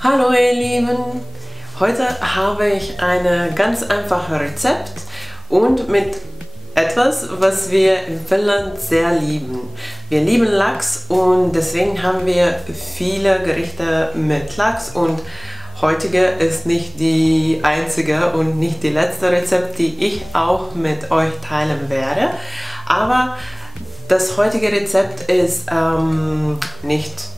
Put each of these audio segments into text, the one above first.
Hallo ihr Lieben, heute habe ich ein ganz einfaches Rezept und mit etwas, was wir in Finnland sehr lieben. Wir lieben Lachs und deswegen haben wir viele Gerichte mit Lachs und heutige ist nicht die einzige und nicht die letzte Rezept, die ich auch mit euch teilen werde. Aber das heutige Rezept ist nicht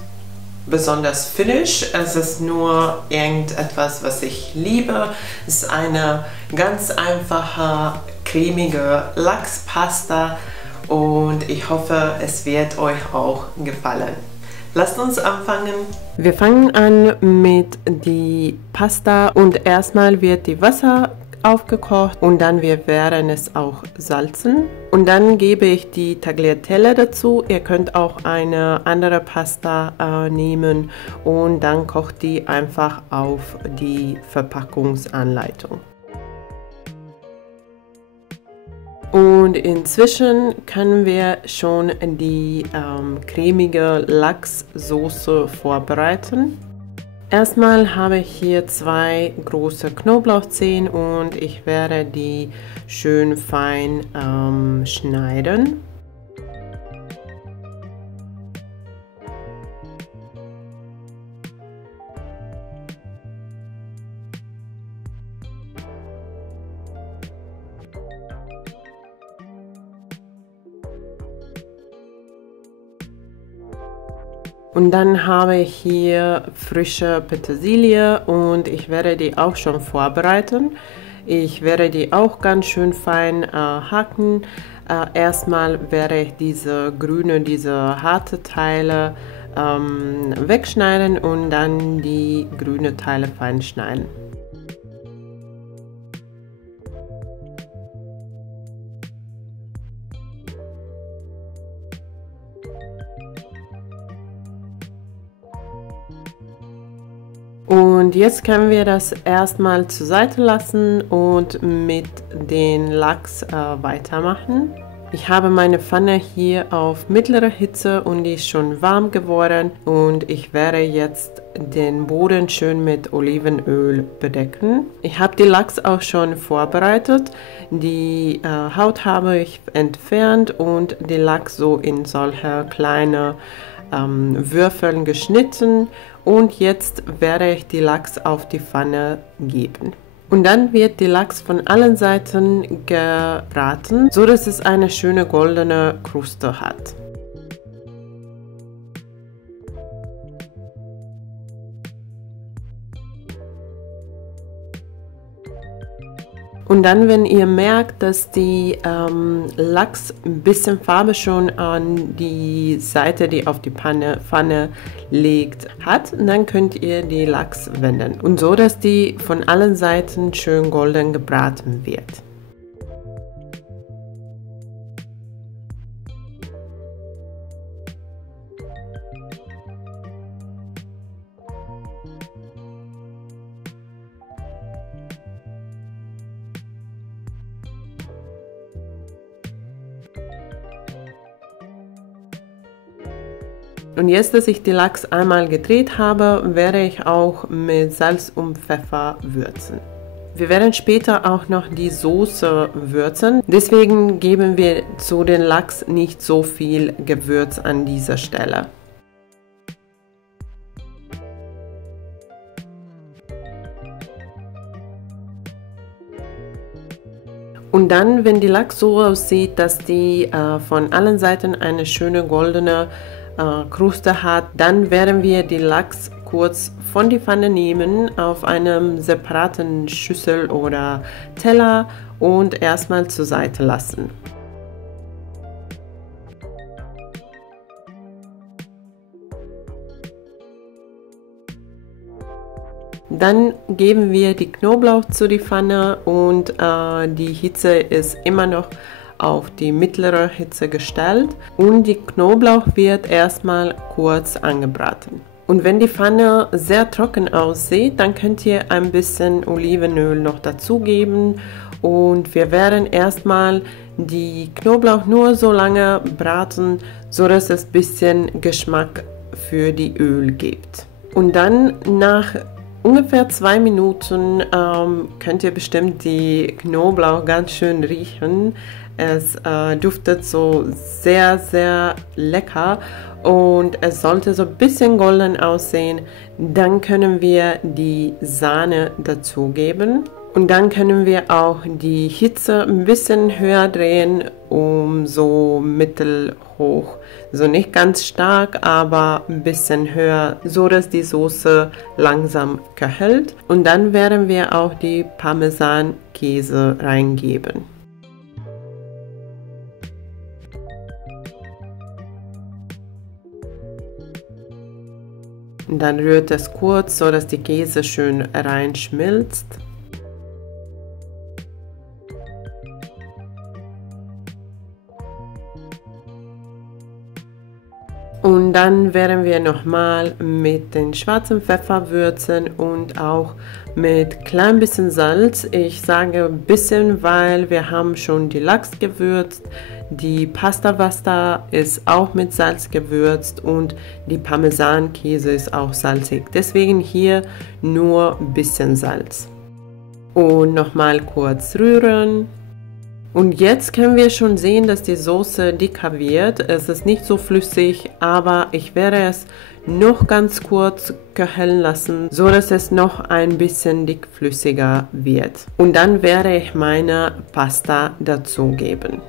besonders finnisch, es ist nur irgendetwas, was ich liebe. Es ist eine ganz einfache, cremige Lachspasta und ich hoffe, es wird euch auch gefallen. Lasst uns anfangen. Wir fangen an mit der Pasta und erstmal wird die Wasser aufgekocht und dann wir werden es auch salzen und dann gebe ich die Tagliatelle dazu. Ihr könnt auch eine andere Pasta nehmen und dann kocht die einfach auf die Verpackungsanleitung. Und inzwischen können wir schon die cremige Lachssoße vorbereiten. Erstmal habe ich hier 2 große Knoblauchzehen und ich werde die schön fein schneiden. Und dann habe ich hier frische Petersilie und ich werde die auch schon vorbereiten. Ich werde die auch ganz schön fein hacken. Erstmal werde ich diese harte Teile wegschneiden und dann die grünen Teile fein schneiden. Und jetzt können wir das erstmal zur Seite lassen und mit dem Lachs weitermachen. Ich habe meine Pfanne hier auf mittlere Hitze und die ist schon warm geworden und ich werde jetzt den Boden schön mit Olivenöl bedecken. Ich habe die Lachs auch schon vorbereitet. Die Haut habe ich entfernt und die Lachs so in solche kleine Würfeln geschnitten und jetzt werde ich die Lachs auf die Pfanne geben. Und dann wird die Lachs von allen Seiten gebraten, so dass es eine schöne goldene Kruste hat. Und dann, wenn ihr merkt, dass die Lachs ein bisschen Farbe schon an die Seite, die auf die Pfanne liegt, hat, dann könnt ihr die Lachs wenden. Und so, dass die von allen Seiten schön golden gebraten wird. Und jetzt, dass ich die Lachs einmal gedreht habe, werde ich auch mit Salz und Pfeffer würzen. Wir werden später auch noch die Soße würzen, deswegen geben wir zu den Lachs nicht so viel Gewürz an dieser Stelle. Und dann, wenn die Lachs so aussieht, dass die von allen Seiten eine schöne goldene Kruste hat, dann werden wir die Lachs kurz von die Pfanne nehmen auf einem separaten Schüssel oder Teller und erstmal zur Seite lassen. Dann geben wir die Knoblauch zu die Pfanne und die Hitze ist immer noch auf die mittlere Hitze gestellt und die Knoblauch wird erstmal kurz angebraten. Und wenn die Pfanne sehr trocken aussieht, dann könnt ihr ein bisschen Olivenöl noch dazugeben und wir werden erstmal die Knoblauch nur so lange braten, so dass es ein bisschen Geschmack für die Öl gibt. Und dann nach ungefähr 2 Minuten könnt ihr bestimmt die Knoblauch ganz schön riechen. Es duftet so sehr, sehr lecker und es sollte so ein bisschen golden aussehen. Dann können wir die Sahne dazugeben. Und dann können wir auch die Hitze ein bisschen höher drehen, um so mittelhoch. So nicht ganz stark, aber ein bisschen höher, so dass die Soße langsam köchelt. Und dann werden wir auch die Parmesankäse reingeben. Und dann rührt es kurz, so dass die Käse schön reinschmilzt. Und dann werden wir nochmal mit den schwarzen Pfeffer würzen und auch mit klein bisschen Salz. Ich sage ein bisschen, weil wir haben schon die Lachs gewürzt. Die Pasta Pasta ist auch mit Salz gewürzt und die Parmesankäse ist auch salzig. Deswegen hier nur ein bisschen Salz. Und nochmal kurz rühren. Und jetzt können wir schon sehen, dass die Soße dicker wird. Es ist nicht so flüssig, aber ich werde es noch ganz kurz köcheln lassen, so dass es noch ein bisschen dickflüssiger wird. Und dann werde ich meine Pasta dazugeben.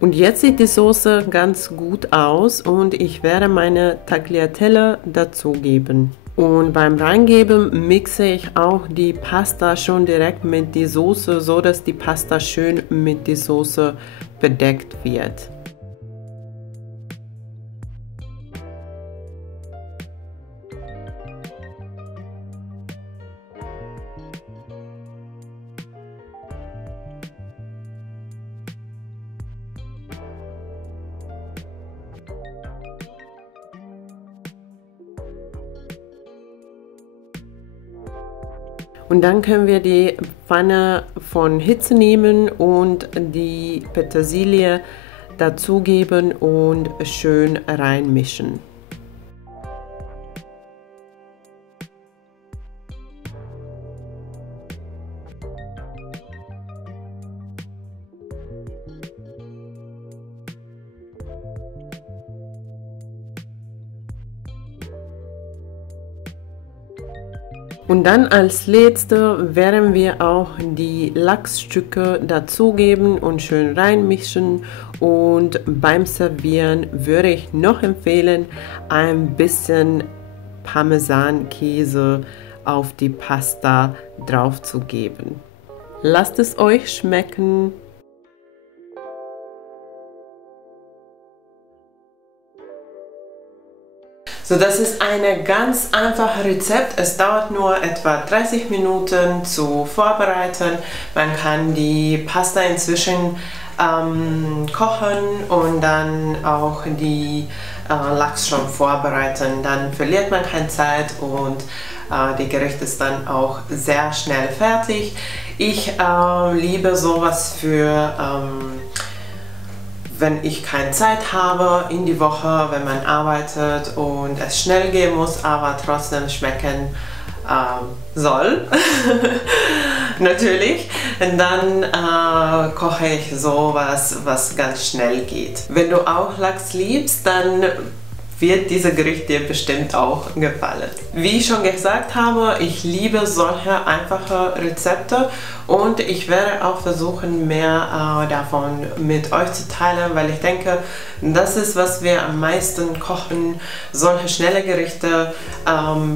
Und jetzt sieht die Soße ganz gut aus und ich werde meine Tagliatelle dazugeben. Und beim Reingeben mixe ich auch die Pasta schon direkt mit der Soße, so dass die Pasta schön mit der Soße bedeckt wird. Und dann können wir die Pfanne von Hitze nehmen und die Petersilie dazugeben und schön reinmischen. Und dann als letzte werden wir auch die Lachsstücke dazugeben und schön reinmischen. Und beim Servieren würde ich noch empfehlen, ein bisschen Parmesankäse auf die Pasta drauf zu geben. Lasst es euch schmecken. So, das ist ein ganz einfaches Rezept. Es dauert nur etwa 30 Minuten zu vorbereiten. Man kann die Pasta inzwischen kochen und dann auch die Lachs schon vorbereiten. Dann verliert man keine Zeit und die Gericht ist dann auch sehr schnell fertig. Ich liebe sowas für wenn ich keine Zeit habe in die Woche, wenn man arbeitet und es schnell gehen muss, aber trotzdem schmecken soll, natürlich, dann koche ich sowas, was ganz schnell geht. Wenn du auch Lachs liebst, dann wird dieses Gericht dir bestimmt auch gefallen. Wie ich schon gesagt habe, ich liebe solche einfache Rezepte und ich werde auch versuchen, mehr davon mit euch zu teilen, weil ich denke, das ist, was wir am meisten kochen, solche schnelle Gerichte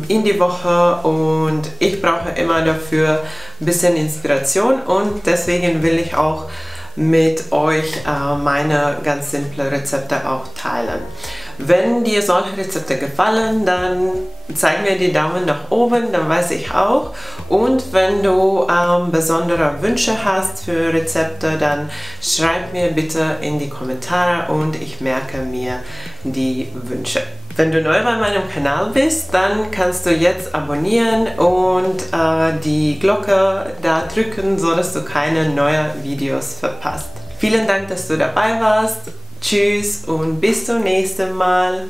in die Woche, und ich brauche immer dafür ein bisschen Inspiration, und deswegen will ich auch mit euch meine ganz simple Rezepte auch teilen. Wenn dir solche Rezepte gefallen, dann zeig mir die Daumen nach oben, dann weiß ich auch. Und wenn du besondere Wünsche hast für Rezepte, dann schreib mir bitte in die Kommentare und ich merke mir die Wünsche. Wenn du neu bei meinem Kanal bist, dann kannst du jetzt abonnieren und die Glocke da drücken, so dass du keine neuen Videos verpasst. Vielen Dank, dass du dabei warst. Tschüss und bis zum nächsten Mal.